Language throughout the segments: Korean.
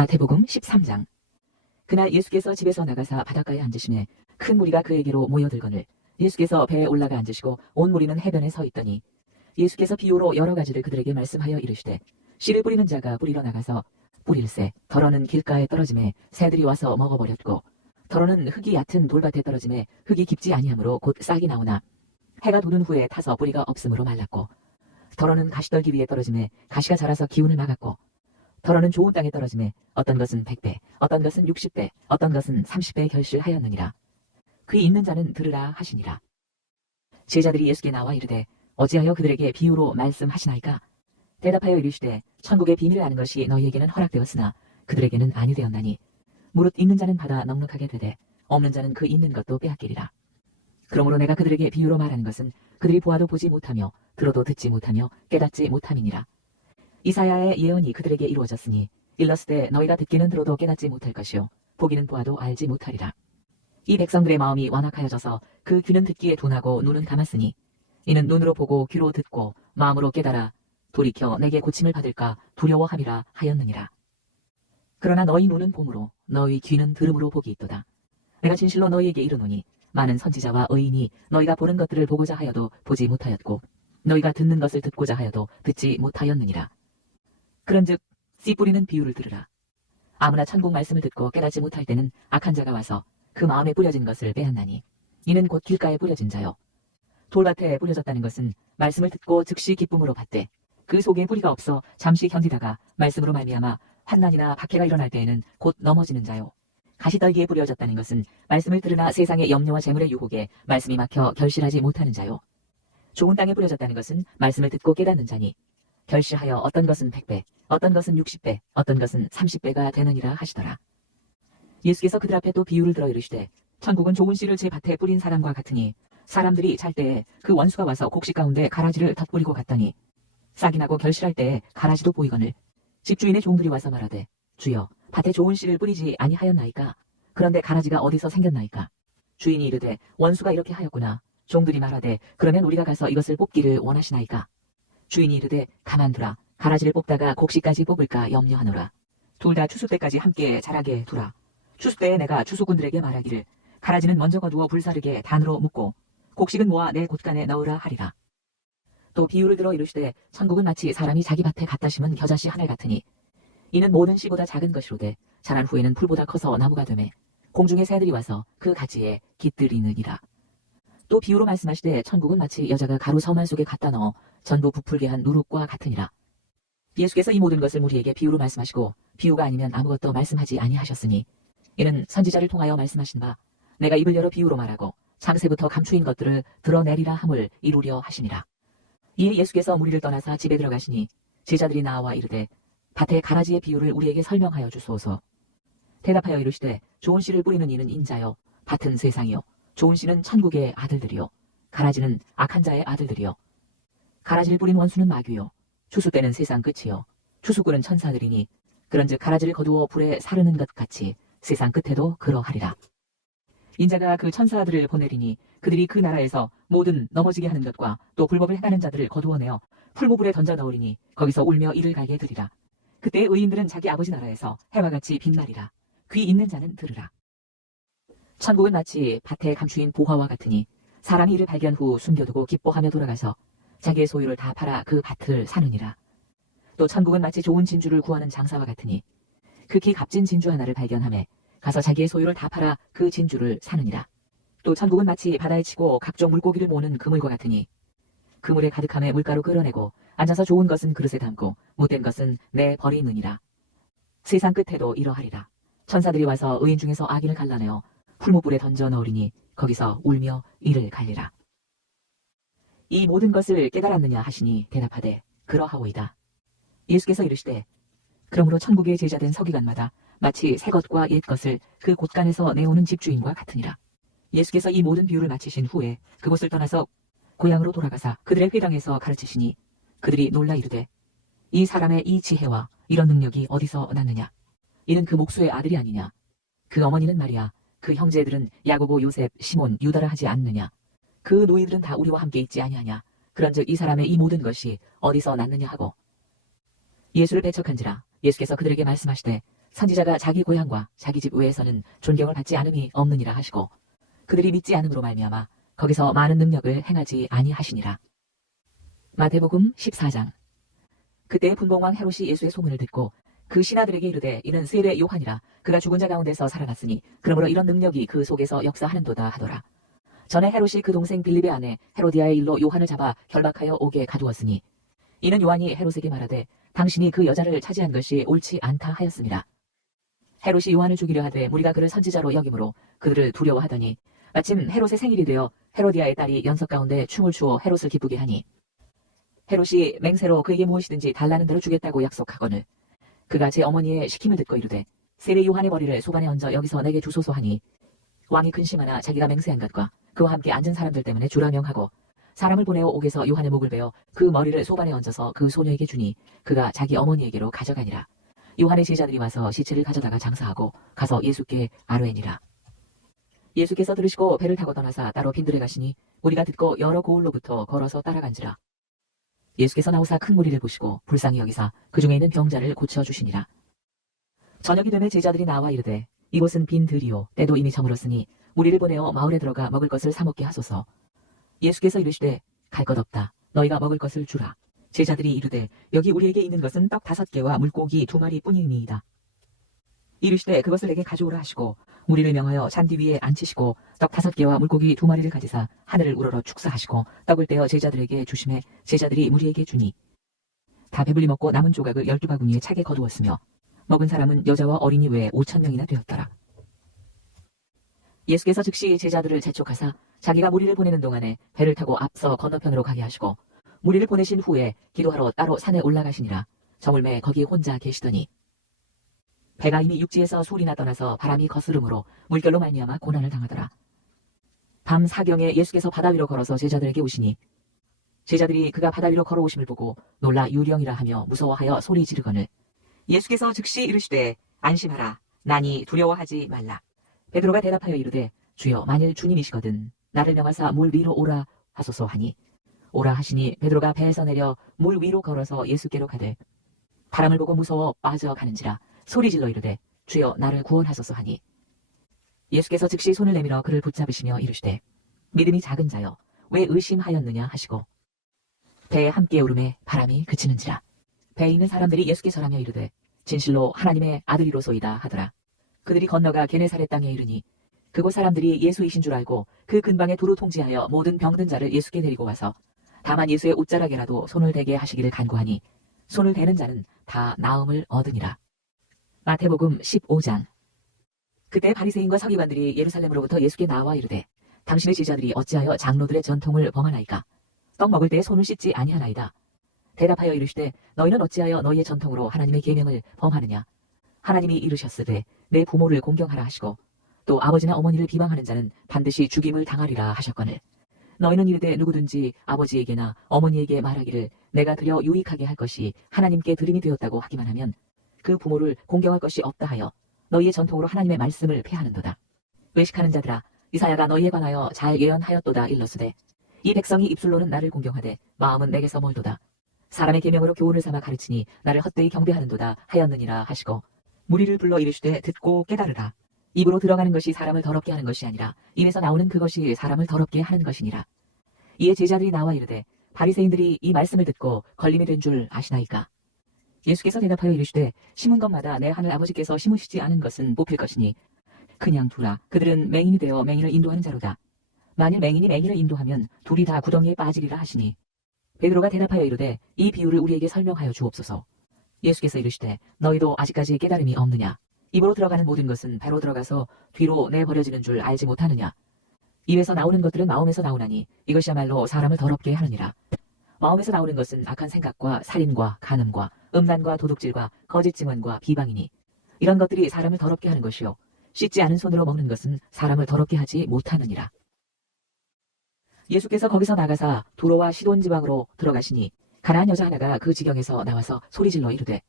마태복음 13장. 그날 예수께서 집에서 나가사 바닷가에 앉으시매 큰 무리가 그에게로 모여들거늘 예수께서 배에 올라가 앉으시고 온 무리는 해변에 서 있더니 예수께서 비유로 여러 가지를 그들에게 말씀하여 이르시되 씨를 뿌리는 자가 뿌리러 나가서 뿌릴새 덜어는 길가에 떨어짐에 새들이 와서 먹어버렸고 덜어는 흙이 얕은 돌밭에 떨어짐에 흙이 깊지 아니하므로 곧 싹이 나오나 해가 돋은 후에 타서 뿌리가 없으므로 말랐고 덜어는 가시떨기 위에 떨어짐에 가시가 자라서 기운을 막았고 덜어는 좋은 땅에 떨어짐에 어떤 것은 100배 어떤 것은 60배 어떤 것은 30배 결실하였느니라. 귀 있는 자는 들으라 하시니라. 제자들이 예수께 나와 이르되 어찌하여 그들에게 비유로 말씀하시나이까? 대답하여 이르시되 천국의 비밀을 아는 것이 너희에게는 허락되었으나 그들에게는 아니 되었나니 무릇 있는 자는 받아 넉넉하게 되되 없는 자는 그 있는 것도 빼앗기리라. 그러므로 내가 그들에게 비유로 말하는 것은 그들이 보아도 보지 못하며 들어도 듣지 못하며 깨닫지 못함이니라. 이사야의 예언이 그들에게 이루어졌으니 일렀으되 너희가 듣기는 들어도 깨닫지 못할 것이요 보기는 보아도 알지 못하리라. 이 백성들의 마음이 완악하여져서 그 귀는 듣기에 둔하고 눈은 감았으니 이는 눈으로 보고 귀로 듣고 마음으로 깨달아 돌이켜 내게 고침을 받을까 두려워함이라 하였느니라. 그러나 너희 눈은 봄으로 너희 귀는 들음으로 복이 있도다. 내가 진실로 너희에게 이르노니 많은 선지자와 의인이 너희가 보는 것들을 보고자 하여도 보지 못하였고 너희가 듣는 것을 듣고자 하여도 듣지 못하였느니라. 그런즉 씨 뿌리는 비유를 들으라. 아무나 천국 말씀을 듣고 깨닫지 못할 때는 악한 자가 와서 그 마음에 뿌려진 것을 빼앗나니 이는 곧 길가에 뿌려진 자요 돌밭에 뿌려졌다는 것은 말씀을 듣고 즉시 기쁨으로 받되 그 속에 뿌리가 없어 잠시 견디다가 말씀으로 말미암아 환난이나 박해가 일어날 때에는 곧 넘어지는 자요 가시떨기에 뿌려졌다는 것은 말씀을 들으나 세상의 염려와 재물의 유혹에 말씀이 막혀 결실하지 못하는 자요 좋은 땅에 뿌려졌다는 것은 말씀을 듣고 깨닫는 자니 결실하여 어떤 것은 100배 어떤 것은 60배 어떤 것은 30배가 되느니라 하시더라. 예수께서 그들 앞에 또 비유를 들어 이르시되 천국은 좋은 씨를 제 밭에 뿌린 사람과 같으니 사람들이 잘 때에 그 원수가 와서 곡식 가운데 가라지를 덧뿌리고 갔더니 싹이 나고 결실할 때에 가라지도 보이거늘 집주인의 종들이 와서 말하되 주여 밭에 좋은 씨를 뿌리지 아니하였나이까? 그런데 가라지가 어디서 생겼나이까? 주인이 이르되 원수가 이렇게 하였구나. 종들이 말하되 그러면 우리가 가서 이것을 뽑기를 원하시나이까? 주인이 이르되 가만두라. 가라지를 뽑다가 곡식까지 뽑을까 염려하노라. 둘 다 추수 때까지 함께 자라게 두라. 추수 때에 내가 추수꾼들에게 말하기를 가라지는 먼저 거두어 불사르게 단으로 묶고 곡식은 모아 내 곳간에 넣으라 하리라. 또 비유를 들어 이르시되 천국은 마치 사람이 자기 밭에 갖다 심은 겨자씨 하나 같으니 이는 모든 씨보다 작은 것이로되 자란 후에는 풀보다 커서 나무가 되매 공중의 새들이 와서 그 가지에 깃들이느니라. 또 비유로 말씀하시되 천국은 마치 여자가 가루 서말 속에 갖다 넣어 전부 부풀게 한 누룩과 같으니라. 예수께서 이 모든 것을 우리에게 비유로 말씀하시고 비유가 아니면 아무것도 말씀하지 아니하셨으니 이는 선지자를 통하여 말씀하신 바 내가 입을 열어 비유로 말하고 창세부터 감추인 것들을 드러내리라 함을 이루려 하시니라. 이에 예수께서 무리를 떠나사 집에 들어가시니 제자들이 나와 이르되 밭의 가라지의 비유를 우리에게 설명하여 주소서. 대답하여 이르시되 좋은 씨를 뿌리는 이는 인자요 밭은 세상이요 좋은 씨는 천국의 아들들이요 가라지는 악한 자의 아들들이요 가라지를 뿌린 원수는 마귀요 추수 때는 세상 끝이요 추수꾼은 천사들이니 그런즉 가라지를 거두어 불에 사르는 것 같이 세상 끝에도 그러하리라. 인자가 그 천사들을 보내리니 그들이 그 나라에서 모든 넘어지게 하는 것과 또 불법을 행하는 자들을 거두어내어 풀무불에 던져 넣으리니 거기서 울며 이를 갈게 되리라. 그때 의인들은 자기 아버지 나라에서 해와 같이 빛나리라. 귀 있는 자는 들으라. 천국은 마치 밭에 감추인 보화와 같으니 사람이 이를 발견 후 숨겨두고 기뻐하며 돌아가서 자기의 소유를 다 팔아 그 밭을 사느니라. 또 천국은 마치 좋은 진주를 구하는 장사와 같으니 극히 값진 진주 하나를 발견하매 가서 자기의 소유를 다 팔아 그 진주를 사느니라. 또 천국은 마치 바다에 치고 각종 물고기를 모는 그물과 같으니 그물에 가득함에 물가로 끌어내고 앉아서 좋은 것은 그릇에 담고 못된 것은 내 버리느니라. 세상 끝에도 이러하리라. 천사들이 와서 의인 중에서 악인을 갈라내어 풀무불에 던져 넣으리니 거기서 울며 이를 갈리라. 이 모든 것을 깨달았느냐 하시니 대답하되 그러하오이다. 예수께서 이르시되 그러므로 천국의 제자된 서기관마다 마치 새 것과 옛 것을 그 곳간에서 내오는 집주인과 같으니라. 예수께서 이 모든 비유를 마치신 후에 그곳을 떠나서 고향으로 돌아가사 그들의 회당에서 가르치시니 그들이 놀라 이르되 이 사람의 이 지혜와 이런 능력이 어디서 났느냐? 이는 그 목수의 아들이 아니냐? 그 어머니는 마리아, 그 형제들은 야고보, 요셉, 시몬, 유다라 하지 않느냐? 그 노이들은 다 우리와 함께 있지 아니하냐? 그런즉 이 사람의 이 모든 것이 어디서 났느냐 하고 예수를 배척한지라. 예수께서 그들에게 말씀하시되 선지자가 자기 고향과 자기 집 외에서는 존경을 받지 않음이 없느니라 하시고 그들이 믿지 않음으로 말미암아 거기서 많은 능력을 행하지 아니하시니라. 마태복음 14장. 그때 분봉왕 헤롯이 예수의 소문을 듣고 그 신하들에게 이르되 이는 세례 요한이라 그가 죽은 자 가운데서 살아났으니 그러므로 이런 능력이 그 속에서 역사하는도다 하더라. 전에 헤롯이 그 동생 빌립의 아내 헤로디아의 일로 요한을 잡아 결박하여 옥에 가두었으니 이는 요한이 헤롯에게 말하되 당신이 그 여자를 차지한 것이 옳지 않다 하였습니다. 헤롯이 요한을 죽이려 하되 무리가 그를 선지자로 여김으로 그들을 두려워하더니 마침 헤롯의 생일이 되어 헤로디아의 딸이 연석 가운데 춤을 추어 헤롯을 기쁘게 하니 헤롯이 맹세로 그에게 무엇이든지 달라는 대로 주겠다고 약속하거늘 그가 제 어머니의 시킴을 듣고 이르되 세례 요한의 머리를 소반에 얹어 여기서 내게 주소서 하니 왕이 근심하나 자기가 맹세한 것과 그와 함께 앉은 사람들 때문에 주라 명하고 사람을 보내어 옥에서 요한의 목을 베어 그 머리를 소반에 얹어서 그 소녀에게 주니 그가 자기 어머니에게로 가져가니라. 요한의 제자들이 와서 시체를 가져다가 장사하고 가서 예수께 아뢰니라. 예수께서 들으시고 배를 타고 떠나사 따로 빈들에 가시니 무리가 듣고 여러 고을로부터 걸어서 따라간지라. 예수께서 나오사 큰 무리를 보시고 불쌍히 여기사 그 중에 있는 병자를 고쳐주시니라. 저녁이 되매 제자들이 나와 이르되 이곳은 빈 들이요 때도 이미 저물었으니 무리를 보내어 마을에 들어가 먹을 것을 사 먹게 하소서. 예수께서 이르시되 갈 것 없다. 너희가 먹을 것을 주라. 제자들이 이르되 여기 우리에게 있는 것은 떡 5개와 물고기 2마리 뿐이니이다. 이르시되 그것을 내게 가져오라 하시고 무리를 명하여 잔디 위에 앉히시고 떡 5개와 물고기 2마리를 가지사 하늘을 우러러 축사하시고 떡을 떼어 제자들에게 주심에 제자들이 무리에게 주니 다 배불리 먹고 남은 조각을 12바구니에 차게 거두었으며 먹은 사람은 여자와 어린이 외에 5,000명이나 되었더라. 예수께서 즉시 제자들을 재촉하사 자기가 무리를 보내는 동안에 배를 타고 앞서 건너편으로 가게 하시고 무리를 보내신 후에 기도하러 따로 산에 올라가시니라. 저물매 거기 혼자 계시더니 배가 이미 육지에서 술이나 떠나서 바람이 거스름으로 물결로 말미암아 고난을 당하더라. 밤 사경에 예수께서 바다 위로 걸어서 제자들에게 오시니 제자들이 그가 바다 위로 걸어오심을 보고 놀라 유령이라 하며 무서워하여 소리 지르거늘 예수께서 즉시 이르시되 안심하라. 나니 두려워하지 말라. 베드로가 대답하여 이르되 주여 만일 주님이시거든 나를 명하사 물 위로 오라 하소서 하니 오라 하시니 베드로가 배에서 내려 물 위로 걸어서 예수께로 가되 바람을 보고 무서워 빠져가는지라 소리질러 이르되 주여 나를 구원하소서 하니 예수께서 즉시 손을 내밀어 그를 붙잡으시며 이르시되 믿음이 작은 자여 왜 의심하였느냐 하시고 배에 함께 오름에 바람이 그치는지라. 배에 있는 사람들이 예수께 절하며 이르되 진실로 하나님의 아들이로소이다 하더라. 그들이 건너가 게네사렛 땅에 이르니 그곳 사람들이 예수이신 줄 알고 그 근방에 두루 통지하여 모든 병든 자를 예수께 데리고 와서 다만 예수의 옷자락에라도 손을 대게 하시기를 간구하니 손을 대는 자는 다 나음을 얻으니라. 마태복음 15장. 그때 바리새인과 서기관들이 예루살렘으로부터 예수께 나와 이르되 당신의 제자들이 어찌하여 장로들의 전통을 범하나이까? 떡 먹을 때에 손을 씻지 아니하나이다. 대답하여 이르시되 너희는 어찌하여 너희의 전통으로 하나님의 계명을 범하느냐? 하나님이 이르셨으되 내 부모를 공경하라 하시고 또 아버지나 어머니를 비방하는 자는 반드시 죽임을 당하리라 하셨거늘 너희는 이르되 누구든지 아버지에게나 어머니에게 말하기를 내가 드려 유익하게 할 것이 하나님께 드림이 되었다고 하기만 하면 그 부모를 공경할 것이 없다 하여 너희의 전통으로 하나님의 말씀을 폐하는도다. 외식하는 자들아 이사야가 너희에 관하여 잘 예언하였도다 일러스되 이 백성이 입술로는 나를 공경하되 마음은 내게서 멀도다. 사람의 계명으로 교훈을 삼아 가르치니 나를 헛되이 경배하는도다 하였느니라 하시고 무리를 불러 이르시되 듣고 깨달으라. 입으로 들어가는 것이 사람을 더럽게 하는 것이 아니라 입에서 나오는 그것이 사람을 더럽게 하는 것이니라. 이에 제자들이 나와 이르되 바리새인들이 이 말씀을 듣고 걸림이 된 줄 아시나이까? 예수께서 대답하여 이르시되 심은 것마다 내 하늘 아버지께서 심으시지 않은 것은 뽑힐 것이니 그냥 두라. 그들은 맹인이 되어 맹인을 인도하는 자로다. 만일 맹인이 맹인을 인도하면 둘이 다 구덩이에 빠지리라 하시니 베드로가 대답하여 이르되 이 비유를 우리에게 설명하여 주옵소서. 예수께서 이르시되 너희도 아직까지 깨달음이 없느냐? 입으로 들어가는 모든 것은 배로 들어가서 뒤로 내버려지는 줄 알지 못하느냐? 입에서 나오는 것들은 마음에서 나오나니 이것이야말로 사람을 더럽게 하느니라. 마음에서 나오는 것은 악한 생각과 살인과 간음과 음란과 도둑질과 거짓 증언과 비방이니 이런 것들이 사람을 더럽게 하는 것이요 씻지 않은 손으로 먹는 것은 사람을 더럽게 하지 못하느니라. 예수께서 거기서 나가사 두로와 시돈 지방으로 들어가시니 가나안 여자 하나가 그 지경에서 나와서 소리질러 이르되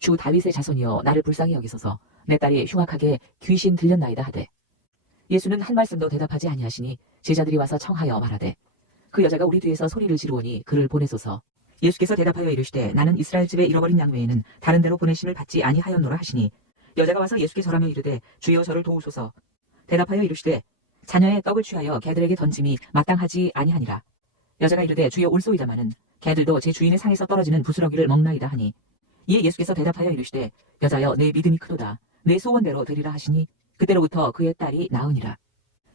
주 다윗의 자손이여 나를 불쌍히 여기소서. 내 딸이 흉악하게 귀신 들렸나이다 하되 예수는 한 말씀도 대답하지 아니하시니 제자들이 와서 청하여 말하되 그 여자가 우리 뒤에서 소리를 지르오니 그를 보내소서. 예수께서 대답하여 이르시되 나는 이스라엘 집에 잃어버린 양 외에는 다른 데로 보내심을 받지 아니하였노라 하시니 여자가 와서 예수께 절하며 이르되 주여 저를 도우소서. 대답하여 이르시되 자녀의 떡을 취하여 개들에게 던짐이 마땅하지 아니하니라. 여자가 이르되 주여 올소이다마는 개들도 제 주인의 상에서 떨어지는 부스러기를 먹나이다 하니, 이에 예수께서 대답하여 이르시되 여자여 내 믿음이 크도다. 내 소원대로 되리라 하시니 그때로부터 그의 딸이 나으니라.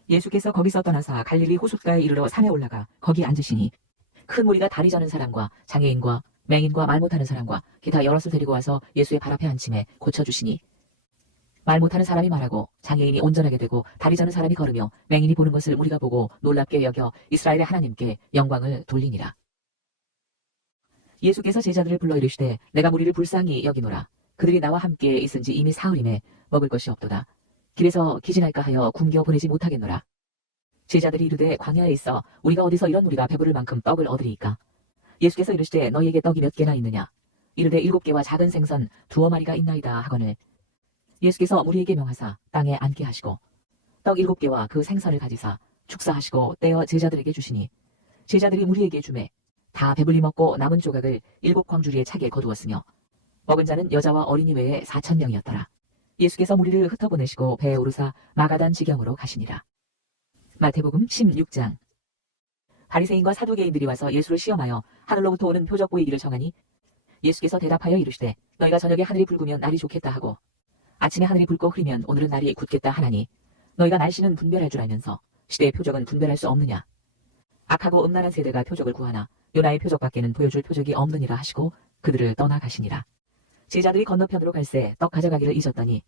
예수께서 거기서 떠나사 갈릴리 호숫가에 이르러 산에 올라가 거기 앉으시니 큰 무리가 다리 저는 사람과 장애인과 맹인과 말 못하는 사람과 기타 여럿을 데리고 와서 예수의 발 앞에 앉힘에 고쳐주시니, 말 못하는 사람이 말하고 장애인이 온전하게 되고 다리 저는 사람이 걸으며 맹인이 보는 것을 우리가 보고 놀랍게 여겨 이스라엘의 하나님께 영광을 돌리니라. 예수께서 제자들을 불러 이르시되 내가 무리를 불쌍히 여기노라. 그들이 나와 함께 있은지 이미 사흘임에 먹을 것이 없도다. 길에서 기진할까 하여 굶겨 보내지 못하겠노라. 제자들이 이르되 광야에 있어 우리가 어디서 이런 무리가 배부를 만큼 떡을 얻으리이까. 예수께서 이르시되 너희에게 떡이 몇 개나 있느냐. 이르되 7개와 작은 생선 2어마리가 있나이다 하거늘, 예수께서 무리에게 명하사 땅에 앉게 하시고 떡 7개와 그 생선을 가지사 축사하시고 떼어 제자들에게 주시니, 제자들이 무리에게 주매 다 배불리 먹고 남은 조각을 7광주리에 차게 거두었으며 먹은 자는 여자와 어린이 외에 4,000명이었더라. 예수께서 무리를 흩어보내시고 배에 오르사 마가단 지경으로 가시니라. 마태복음 16장. 바리새인과 사두개인들이 와서 예수를 시험하여 하늘로부터 오는 표적 보이기를 청하니, 예수께서 대답하여 이르시되 너희가 저녁에 하늘이 붉으면 날이 좋겠다 하고 아침에 하늘이 붉고 흐리면 오늘은 날이 굳겠다 하나니, 너희가 날씨는 분별할 줄 알면서 시대의 표적은 분별할 수 없느냐. 악하고 음란한 세대가 표적을 구하나 요나의 표적밖에는 보여줄 표적이 없느니라 하시고 그들을 떠나가시니라. 제자들이 건너편으로 갈새 떡 가져가기를 잊었더니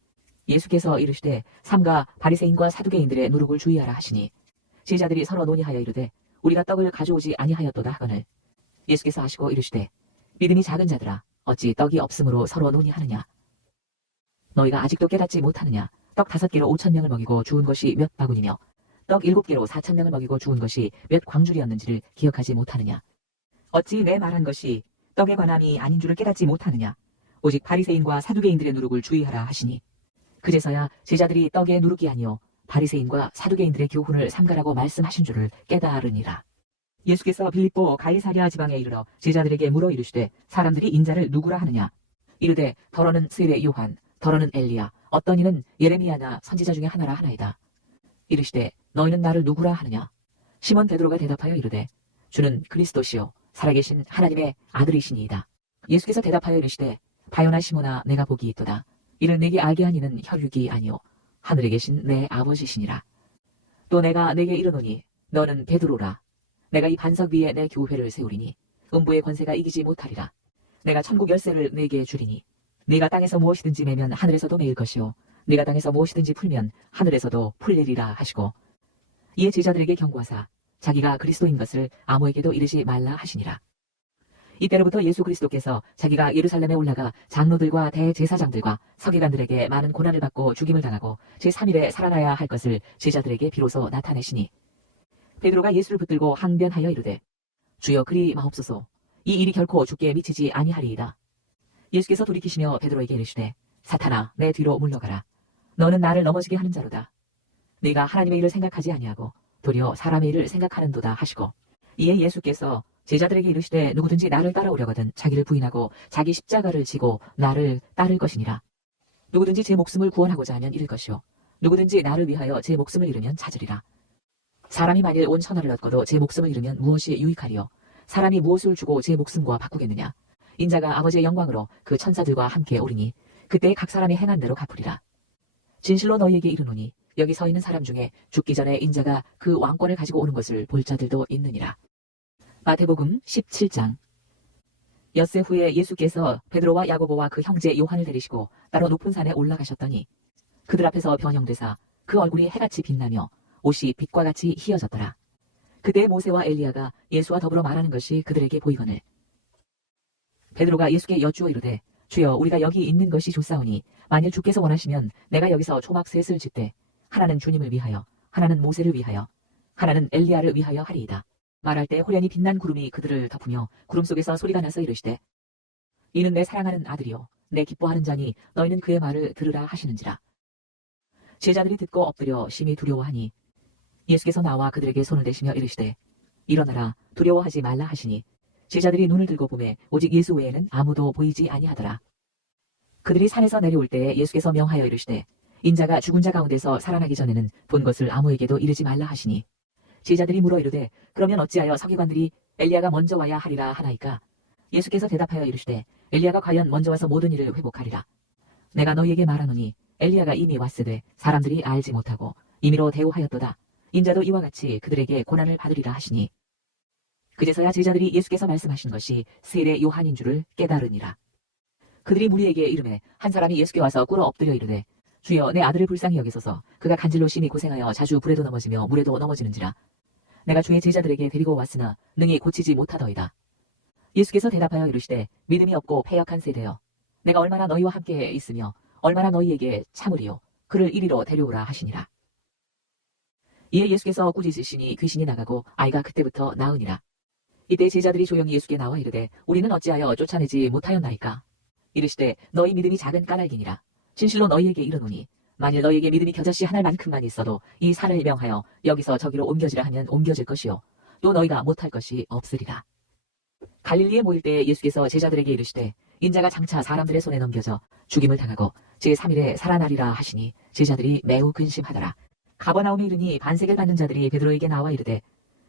예수께서 이르시되 삼가 바리새인과 사두개인들의 누룩을 주의하라 하시니, 제자들이 서로 논의하여 이르되 우리가 떡을 가져오지 아니하였도다 하거늘, 예수께서 하시고 이르시되 믿음이 작은 자들아 어찌 떡이 없으므로 서로 논의하느냐. 너희가 아직도 깨닫지 못하느냐. 떡 5개로 5,000명을 먹이고 주운 것이 몇 바구니며 떡 7개로 4,000명을 먹이고 주운 것이 몇 광주리였는지를 기억하지 못하느냐. 어찌 내 말한 것이 떡에 관함이 아닌 줄을 깨닫지 못하느냐. 오직 바리새인과 사두개인들의 누룩을 주의하라 하시니, 그제서야 제자들이 떡의 누룩이 아니요 바리새인과 사두개인들의 교훈을 삼가라고 말씀하신 줄을 깨달으니라. 예수께서 빌립보 가이사랴 지방에 이르러 제자들에게 물어 이르시되 사람들이 인자를 누구라 하느냐. 이르되 더러는 스레 요한, 더러는 엘리야, 어떤 이는 예레미야나 선지자 중에 하나라 하나이다. 이르시되 너희는 나를 누구라 하느냐. 시몬 베드로가 대답하여 이르되 주는 그리스도시요 살아계신 하나님의 아들이시니이다. 예수께서 대답하여 이르시되 바요나 시몬아 내가 복이 있도다. 이를 내게 알게 하니는 혈육이 아니요 하늘에 계신 내 아버지시니라. 또 내가 내게 이르노니 너는 베드로라. 내가 이 반석 위에 내 교회를 세우리니 음부의 권세가 이기지 못하리라. 내가 천국 열쇠를 내게 주리니 네가 땅에서 무엇이든지 매면 하늘에서도 매일 것이요 네가 땅에서 무엇이든지 풀면 하늘에서도 풀리리라 하시고, 이에 제자들에게 경고하사 자기가 그리스도인 것을 아무에게도 이르지 말라 하시니라. 이때로부터 예수 그리스도께서 자기가 예루살렘에 올라가 장로들과 대제사장들과 서기관들에게 많은 고난을 받고 죽임을 당하고 제3일에 살아나야 할 것을 제자들에게 비로소 나타내시니, 베드로가 예수를 붙들고 항변하여 이르되 주여 그리 마옵소서. 이 일이 결코 주께 미치지 아니하리이다. 예수께서 돌이키시며 베드로에게 이르시되 사탄아 내 뒤로 물러가라. 너는 나를 넘어지게 하는 자로다. 네가 하나님의 일을 생각하지 아니하고 도리어 사람의 일을 생각하는도다 하시고, 이에 예수께서 제자들에게 이르시되 누구든지 나를 따라오려거든 자기를 부인하고 자기 십자가를 지고 나를 따를 것이니라. 누구든지 제 목숨을 구원하고자 하면 잃을 것이요 누구든지 나를 위하여 제 목숨을 잃으면 찾으리라. 사람이 만일 온 천하를 얻고도 제 목숨을 잃으면 무엇이 유익하리요. 사람이 무엇을 주고 제 목숨과 바꾸겠느냐. 인자가 아버지의 영광으로 그 천사들과 함께 오리니 그때 각 사람이 행한 대로 갚으리라. 진실로 너희에게 이르노니 여기 서 있는 사람 중에 죽기 전에 인자가 그 왕권을 가지고 오는 것을 볼 자들도 있느니라. 마태복음 17장. 엿새 후에 예수께서 베드로와 야고보와 그 형제 요한을 데리시고 따로 높은 산에 올라가셨더니 그들 앞에서 변형되사 그 얼굴이 해같이 빛나며 옷이 빛과 같이 희어졌더라. 그때 모세와 엘리야가 예수와 더불어 말하는 것이 그들에게 보이거늘, 베드로가 예수께 여쭈어 이르되 주여 우리가 여기 있는 것이 좋사오니 만일 주께서 원하시면 내가 여기서 초막 셋을 짓되 하나는 주님을 위하여 하나는 모세를 위하여 하나는 엘리야를 위하여 하리이다. 말할 때 호련히 빛난 구름이 그들을 덮으며 구름 속에서 소리가 나서 이르시되 이는 내 사랑하는 아들이요 내 기뻐하는 자니 너희는 그의 말을 들으라 하시는지라. 제자들이 듣고 엎드려 심히 두려워하니 예수께서 나와 그들에게 손을 대시며 이르시되 일어나라 두려워하지 말라 하시니 제자들이 눈을 들고 보매 오직 예수 외에는 아무도 보이지 아니하더라. 그들이 산에서 내려올 때에 예수께서 명하여 이르시되 인자가 죽은 자 가운데서 살아나기 전에는 본 것을 아무에게도 이르지 말라 하시니 제자들이 물어 이르되 그러면 어찌하여 서기관들이 엘리야가 먼저 와야 하리라 하나이까? 예수께서 대답하여 이르시되 엘리야가 과연 먼저 와서 모든 일을 회복하리라. 내가 너희에게 말하노니 엘리야가 이미 왔으되 사람들이 알지 못하고 임의로 대우하였도다. 인자도 이와 같이 그들에게 고난을 받으리라 하시니 그제서야 제자들이 예수께서 말씀하신 것이 세례 요한인 줄을 깨달으니라. 그들이 무리에게 이르매 한 사람이 예수께 와서 꿇어 엎드려 이르되 주여 내 아들을 불쌍히 여기소서. 그가 간질로 심히 고생하여 자주 불에도 넘어지며 물에도 넘어지는지라. 내가 주의 제자들에게 데리고 왔으나 능히 고치지 못하더이다. 예수께서 대답하여 이르시되 믿음이 없고 패역한 세대여, 내가 얼마나 너희와 함께 있으며 얼마나 너희에게 참으리요. 그를 이리로 데려오라 하시니라. 이에 예수께서 꾸짖으시니 귀신이 나가고 아이가 그때부터 나으니라. 이때 제자들이 조용히 예수께 나와 이르되 우리는 어찌하여 쫓아내지 못하였나이까? 이르시되 너희 믿음이 작은 까닭이니라. 진실로 너희에게 이르노니 만일 너희에게 믿음이 겨자씨 하나 만큼만 있어도 이 산을 명하여 여기서 저기로 옮겨지라 하면 옮겨질 것이요 또 너희가 못할 것이 없으리라. 갈릴리에 모일 때 예수께서 제자들에게 이르시되 인자가 장차 사람들의 손에 넘겨져 죽임을 당하고 제3일에 살아나리라 하시니 제자들이 매우 근심하더라. 가버나움에 이르니 반세계를 받는 자들이 베드로에게 나와 이르되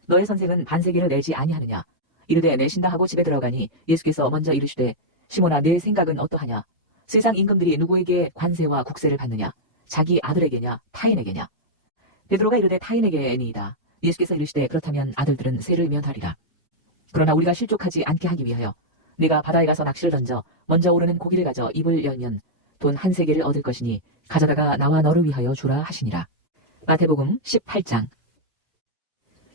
너의 선생은 반세계를 내지 아니하느냐? 이르되 내신다 하고 집에 들어가니 예수께서 먼저 이르시되 시몬아 내 생각은 어떠하냐? 세상 임금들이 누구에게 관세와 국세를 받느냐? 자기 아들에게냐 타인에게냐? 베드로가 이르되 타인에게니이다. 예수께서 이르시되 그렇다면 아들들은 세를 면하리라. 그러나 우리가 실족하지 않게 하기 위하여 네가 바다에 가서 낚시를 던져 먼저 오르는 고기를 가져 입을 열면 돈 한 세겔을 얻을 것이니 가져다가 나와 너를 위하여 주라 하시니라. 마태복음 18장.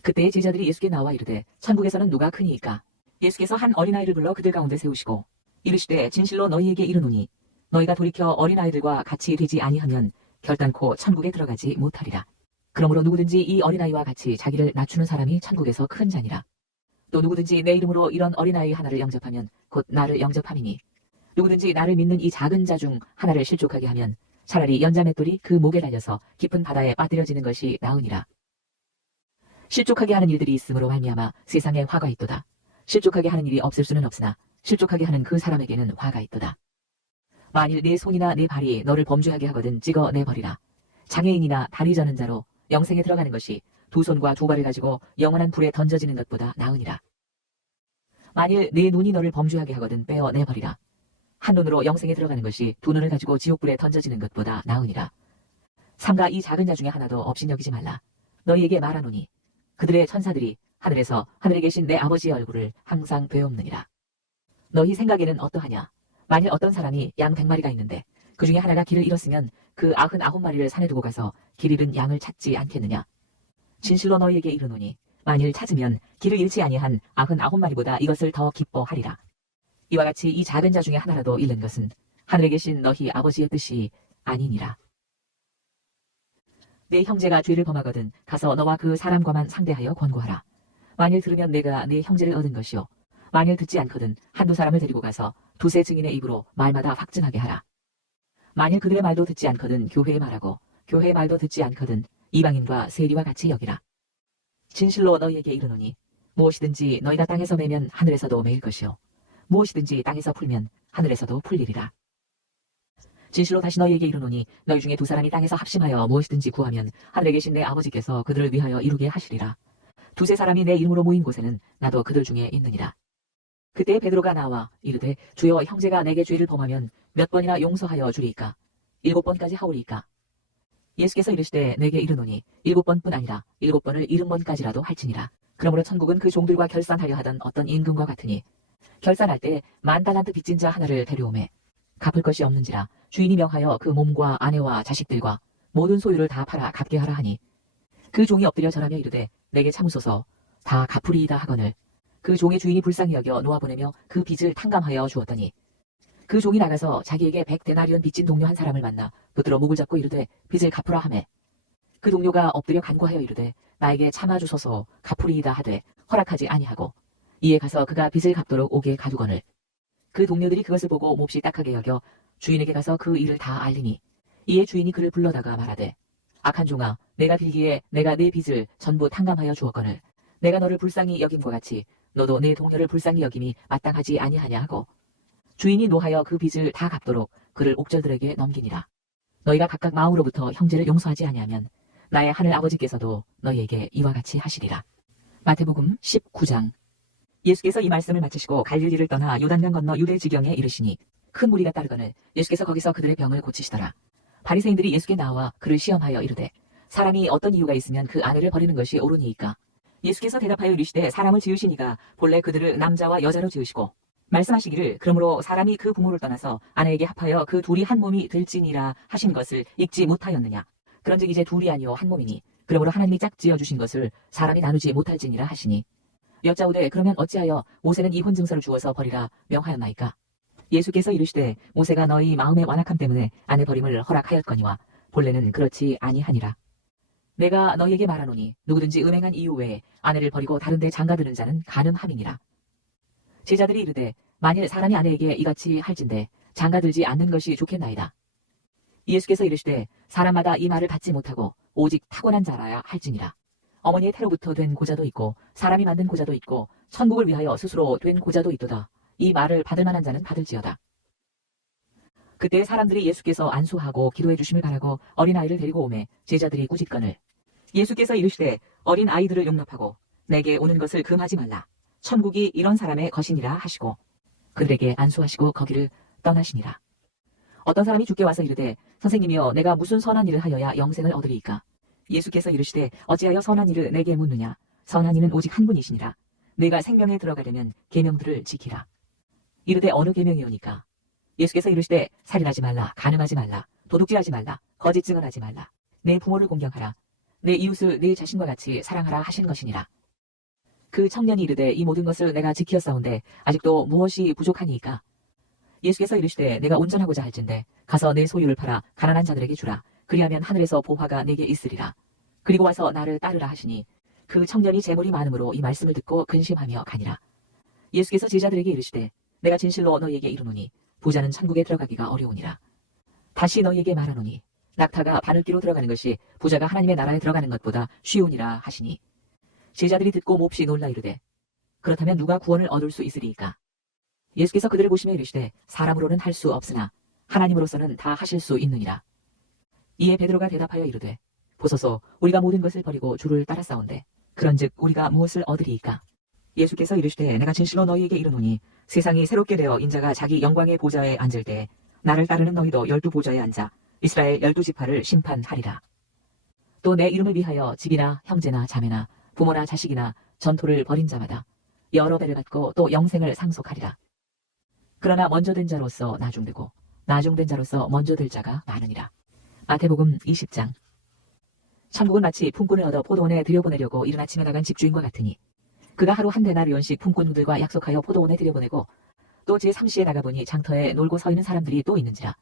그때 제자들이 예수께 나와 이르되 천국에서는 누가 크니이까? 예수께서 한 어린아이를 불러 그들 가운데 세우시고 이르시되 진실로 너희에게 이르노니 너희가 돌이켜 어린아이들과 같이 되지 아니하면 결단코 천국에 들어가지 못하리라. 그러므로 누구든지 이 어린아이와 같이 자기를 낮추는 사람이 천국에서 큰 자니라. 또 누구든지 내 이름으로 이런 어린아이 하나를 영접하면 곧 나를 영접함이니 누구든지 나를 믿는 이 작은 자 중 하나를 실족하게 하면 차라리 연자맷돌이 그 목에 달려서 깊은 바다에 빠뜨려지는 것이 나으니라. 실족하게 하는 일들이 있으므로 말미암아 세상에 화가 있도다. 실족하게 하는 일이 없을 수는 없으나 실족하게 하는 그 사람에게는 화가 있도다. 만일 내 손이나 내 발이 너를 범죄하게 하거든 찍어 내버리라. 장애인이나 다리 저는 자로 영생에 들어가는 것이 두 손과 두 발을 가지고 영원한 불에 던져지는 것보다 나으니라. 만일 내 눈이 너를 범죄하게 하거든 빼어 내버리라. 한 눈으로 영생에 들어가는 것이 두 눈을 가지고 지옥불에 던져지는 것보다 나으니라. 삼가 이 작은 자 중에 하나도 업신여기지 말라. 너희에게 말하노니 그들의 천사들이 하늘에서 하늘에 계신 내 아버지의 얼굴을 항상 되옵느니라. 너희 생각에는 어떠하냐? 만일 어떤 사람이 양 100마리가 있는데 그 중에 하나가 길을 잃었으면 그 99마리를 산에 두고 가서 길 잃은 양을 찾지 않겠느냐? 진실로 너희에게 이르노니 만일 찾으면 길을 잃지 아니한 99마리보다 이것을 더 기뻐하리라. 이와 같이 이 작은 자 중에 하나라도 잃는 것은 하늘에 계신 너희 아버지의 뜻이 아니니라. 내 형제가 죄를 범하거든 가서 너와 그 사람과만 상대하여 권고하라. 만일 들으면 내가 내 형제를 얻은 것이요 만일 듣지 않거든 한두 사람을 데리고 가서 두세 증인의 입으로 말마다 확증하게 하라. 만일 그들의 말도 듣지 않거든 교회의 말하고 교회의 말도 듣지 않거든 이방인과 세리와 같이 여기라. 진실로 너희에게 이르노니 무엇이든지 너희가 땅에서 매면 하늘에서도 매일 것이요 무엇이든지 땅에서 풀면 하늘에서도 풀리리라. 진실로 다시 너희에게 이르노니 너희 중에 두 사람이 땅에서 합심하여 무엇이든지 구하면 하늘에 계신 내 아버지께서 그들을 위하여 이루게 하시리라. 두세 사람이 내 이름으로 모인 곳에는 나도 그들 중에 있느니라. 그때 베드로가 나와 이르되 주여 형제가 내게 죄를 범하면 몇 번이나 용서하여 주리이까? 7번까지 하오리이까? 예수께서 이르시되 내게 이르노니 7번뿐 아니라 7번을 70번까지라도 할지니라. 그러므로 천국은 그 종들과 결산하려 하던 어떤 임금과 같으니 결산할 때 10,000달란트 빚진 자 하나를 데려오매 갚을 것이 없는지라 주인이 명하여 그 몸과 아내와 자식들과 모든 소유를 다 팔아 갚게 하라 하니 그 종이 엎드려 절하며 이르되 내게 참으소서 다 갚으리이다 하거늘 그 종의 주인이 불쌍히 여겨 놓아보내며 그 빚을 탕감하여 주었더니 그 종이 나가서 자기에게 100데나리온 빚진 동료 한 사람을 만나 붙들어 목을 잡고 이르되 빚을 갚으라 하매 그 동료가 엎드려 간구하여 이르되 나에게 참아주소서 갚으리이다 하되 허락하지 아니하고 이에 가서 그가 빚을 갚도록 오게 가두거늘 그 동료들이 그것을 보고 몹시 딱하게 여겨 주인에게 가서 그 일을 다 알리니 이에 주인이 그를 불러다가 말하되 악한 종아 내가 빌기에 내가 네 빚을 전부 탕감하여 주었거늘 내가 너를 불쌍히 여김과 같이 너도 내 동료를 불쌍히 여김이 마땅하지 아니하냐 하고 주인이 노하여 그 빚을 다 갚도록 그를 옥절들에게 넘기니라. 너희가 각각 마음으로부터 형제를 용서하지 아니하면 나의 하늘 아버지께서도 너희에게 이와 같이 하시리라. 마태복음 19장. 예수께서 이 말씀을 마치시고 갈릴리를 떠나 요단강 건너 유대 지경에 이르시니 큰 무리가 따르거늘 예수께서 거기서 그들의 병을 고치시더라. 바리새인들이 예수께 나와 그를 시험하여 이르되 사람이 어떤 이유가 있으면 그 아내를 버리는 것이 옳으니이까. 예수께서 대답하여 이르시되 사람을 지으시니가 본래 그들을 남자와 여자로 지으시고 말씀하시기를 그러므로 사람이 그 부모를 떠나서 아내에게 합하여 그 둘이 한 몸이 될지니라 하신 것을 읽지 못하였느냐. 그런즉 이제 둘이 아니요 한 몸이니 그러므로 하나님이 짝 지어주신 것을 사람이 나누지 못할지니라 하시니 여짜오되 그러면 어찌하여 모세는 이혼 증서를 주어서 버리라 명하였나이까. 예수께서 이르시되 모세가 너희 마음의 완악함 때문에 아내 버림을 허락하였거니와 본래는 그렇지 아니하니라. 내가 너희에게 말하노니 누구든지 음행한 이유 외에 아내를 버리고 다른 데 장가드는 자는 가늠함이니라. 제자들이 이르되 만일 사람이 아내에게 이같이 할진대 장가들지 않는 것이 좋겠나이다. 예수께서 이르시되 사람마다 이 말을 받지 못하고 오직 타고난 자라야 할지니라. 어머니의 태로부터 된 고자도 있고 사람이 만든 고자도 있고 천국을 위하여 스스로 된 고자도 있도다. 이 말을 받을 만한 자는 받을지어다. 그때 사람들이 예수께서 안수하고 기도해 주심을 바라고 어린아이를 데리고 오매 제자들이 꾸짖거늘 예수께서 이르시되 어린 아이들을 용납하고 내게 오는 것을 금하지 말라. 천국이 이런 사람의 것이니라 하시고 그들에게 안수하시고 거기를 떠나시니라. 어떤 사람이 주께 와서 이르되 선생님이여 내가 무슨 선한 일을 하여야 영생을 얻으리이까. 예수께서 이르시되 어찌하여 선한 일을 내게 묻느냐. 선한 이는 오직 한 분이시니라. 내가 생명에 들어가려면 계명들을 지키라. 이르되 어느 계명이오니까. 예수께서 이르시되 살인하지 말라, 간음하지 말라, 도둑질하지 말라, 거짓 증언하지 말라, 내 부모를 공경하라, 내 이웃을 내 자신과 같이 사랑하라 하신 것이니라. 그 청년이 이르되 이 모든 것을 내가 지키었사온데 아직도 무엇이 부족하니이까. 예수께서 이르시되 내가 온전하고자 할진대 가서 내 소유를 팔아 가난한 자들에게 주라. 그리하면 하늘에서 보화가 내게 있으리라. 그리고 와서 나를 따르라 하시니 그 청년이 재물이 많음으로 이 말씀을 듣고 근심하며 가니라. 예수께서 제자들에게 이르시되 내가 진실로 너희에게 이르노니 부자는 천국에 들어가기가 어려우니라. 다시 너희에게 말하노니 낙타가 바늘귀로 들어가는 것이 부자가 하나님의 나라에 들어가는 것보다 쉬우니라 하시니 제자들이 듣고 몹시 놀라 이르되 그렇다면 누가 구원을 얻을 수 있으리이까. 예수께서 그들을 보시며 이르시되 사람으로는 할 수 없으나 하나님으로서는 다 하실 수 있느니라. 이에 베드로가 대답하여 이르되 보소서 우리가 모든 것을 버리고 주를 따랐사온데 그런즉 우리가 무엇을 얻으리이까. 예수께서 이르시되 내가 진실로 너희에게 이르노니 세상이 새롭게 되어 인자가 자기 영광의 보좌에 앉을 때 나를 따르는 너희도 12보좌에 앉아 이스라엘 12지파를 심판하리라. 또 내 이름을 위하여 집이나 형제나 자매나 부모나 자식이나 전토를 벌인 자마다 여러 배를 받고 또 영생을 상속하리라. 그러나 먼저 된 자로서 나중되고 나중된 자로서 먼저 될 자가 많으니라. 마태복음 20장. 천국은 마치 품꾼을 얻어 포도원에 들여보내려고 이른 아침에 나간 집주인과 같으니 그가 하루 한 데나리온씩 품꾼들과 약속하여 포도원에 들여보내고 또 제3시에 나가보니 장터에 놀고 서 있는 사람들이 또 있는지라.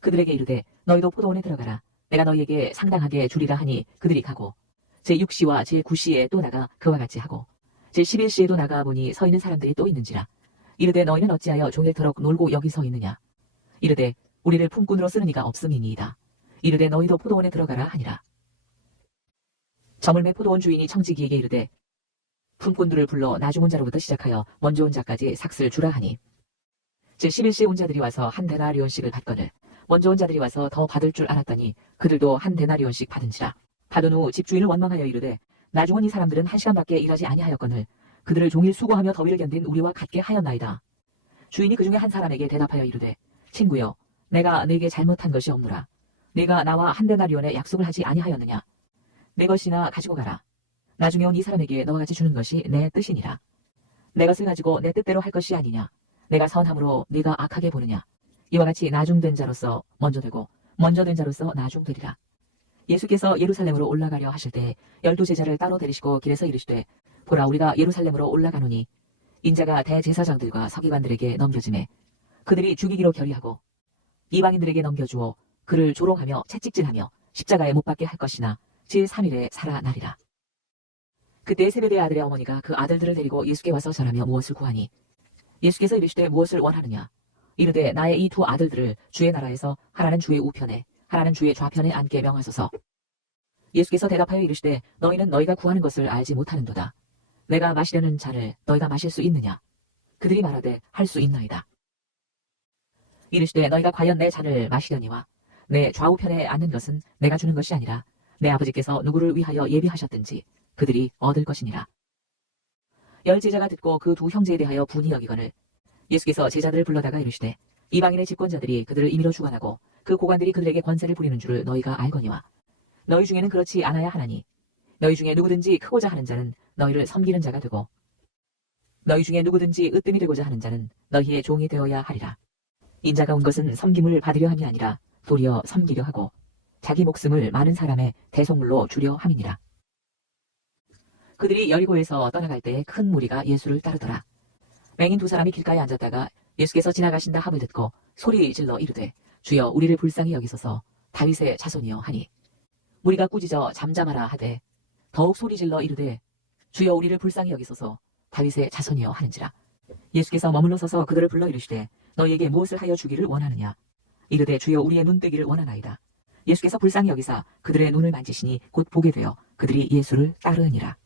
그들에게 이르되 너희도 포도원에 들어가라. 내가 너희에게 상당하게 주리라 하니 그들이 가고 제6시와 제9시에 또 나가 그와 같이 하고 제11시에도 나가 보니 서 있는 사람들이 또 있는지라. 이르되 너희는 어찌하여 종일토록 놀고 여기 서 있느냐. 이르되 우리를 품꾼으로 쓰는 이가 없음이니이다. 이르되 너희도 포도원에 들어가라 하니라. 저물매 포도원 주인이 청지기에게 이르되 품꾼들을 불러 나중 온 자로부터 시작하여 먼저 온 자까지 삭슬 주라 하니 제11시에 온 자들이 와서 한 데나리온씩을 받거늘 먼저 온 자들이 와서 더 받을 줄 알았더니 그들도 한 데나리온씩 받은지라. 받은 후 집주인을 원망하여 이르되 나중 온 이 사람들은 1시간밖에 일하지 아니하였거늘 그들을 종일 수고하며 더위를 견딘 우리와 같게 하였나이다. 주인이 그 중에 한 사람에게 대답하여 이르되 친구여 내가 네게 잘못한 것이 없노라. 네가 나와 한 데나리온에 약속을 하지 아니하였느냐. 내 것이나 가지고 가라. 나중에 온 이 사람에게 너와 같이 주는 것이 내 뜻이니라. 내 것을 가지고 내 뜻대로 할 것이 아니냐. 내가 선함으로 네가 악하게 보느냐. 이와 같이 나중된 자로서 먼저 되고 먼저 된 자로서 나중되리라. 예수께서 예루살렘으로 올라가려 하실 때 12제자를 따로 데리시고 길에서 이르시되 보라 우리가 예루살렘으로 올라가노니 인자가 대제사장들과 서기관들에게 넘겨지매 그들이 죽이기로 결의하고 이방인들에게 넘겨주어 그를 조롱하며 채찍질하며 십자가에 못 박게 할 것이나 제3일에 살아나리라. 그때 세베대의 아들의 어머니가 그 아들들을 데리고 예수께 와서 절하며 무엇을 구하니 예수께서 이르시되 무엇을 원하느냐. 이르되 나의 이 두 아들들을 주의 나라에서 하나는 주의 우편에 하나는 주의 좌편에 앉게 명하소서. 예수께서 대답하여 이르시되 너희는 너희가 구하는 것을 알지 못하는도다. 내가 마시려는 잔을 너희가 마실 수 있느냐. 그들이 말하되 할 수 있나이다. 이르시되 너희가 과연 내 잔을 마시려니와 내 좌우편에 앉는 것은 내가 주는 것이 아니라 내 아버지께서 누구를 위하여 예비하셨든지 그들이 얻을 것이니라. 열 제자가 듣고 그 두 형제에 대하여 분이 여기거늘 예수께서 제자들을 불러다가 이르시되 이방인의 집권자들이 그들을 임의로 주관하고 그 고관들이 그들에게 권세를 부리는 줄을 너희가 알거니와 너희 중에는 그렇지 않아야 하나니 너희 중에 누구든지 크고자 하는 자는 너희를 섬기는 자가 되고 너희 중에 누구든지 으뜸이 되고자 하는 자는 너희의 종이 되어야 하리라. 인자가 온 것은 섬김을 받으려 함이 아니라 도리어 섬기려 하고 자기 목숨을 많은 사람의 대속물로 주려 함이니라. 그들이 여리고에서 떠나갈 때에 큰 무리가 예수를 따르더라. 맹인 두 사람이 길가에 앉았다가 예수께서 지나가신다 함을 듣고 소리 질러 이르되 주여 우리를 불쌍히 여기소서 다윗의 자손이여 하니 무리가 꾸짖어 잠잠하라 하되 더욱 소리 질러 이르되 주여 우리를 불쌍히 여기소서 다윗의 자손이여 하는지라. 예수께서 머물러 서서 그들을 불러 이르시되 너희에게 무엇을 하여 주기를 원하느냐. 이르되 주여 우리의 눈 뜨기를 원하나이다. 예수께서 불쌍히 여기사 그들의 눈을 만지시니 곧 보게 되어 그들이 예수를 따르니라.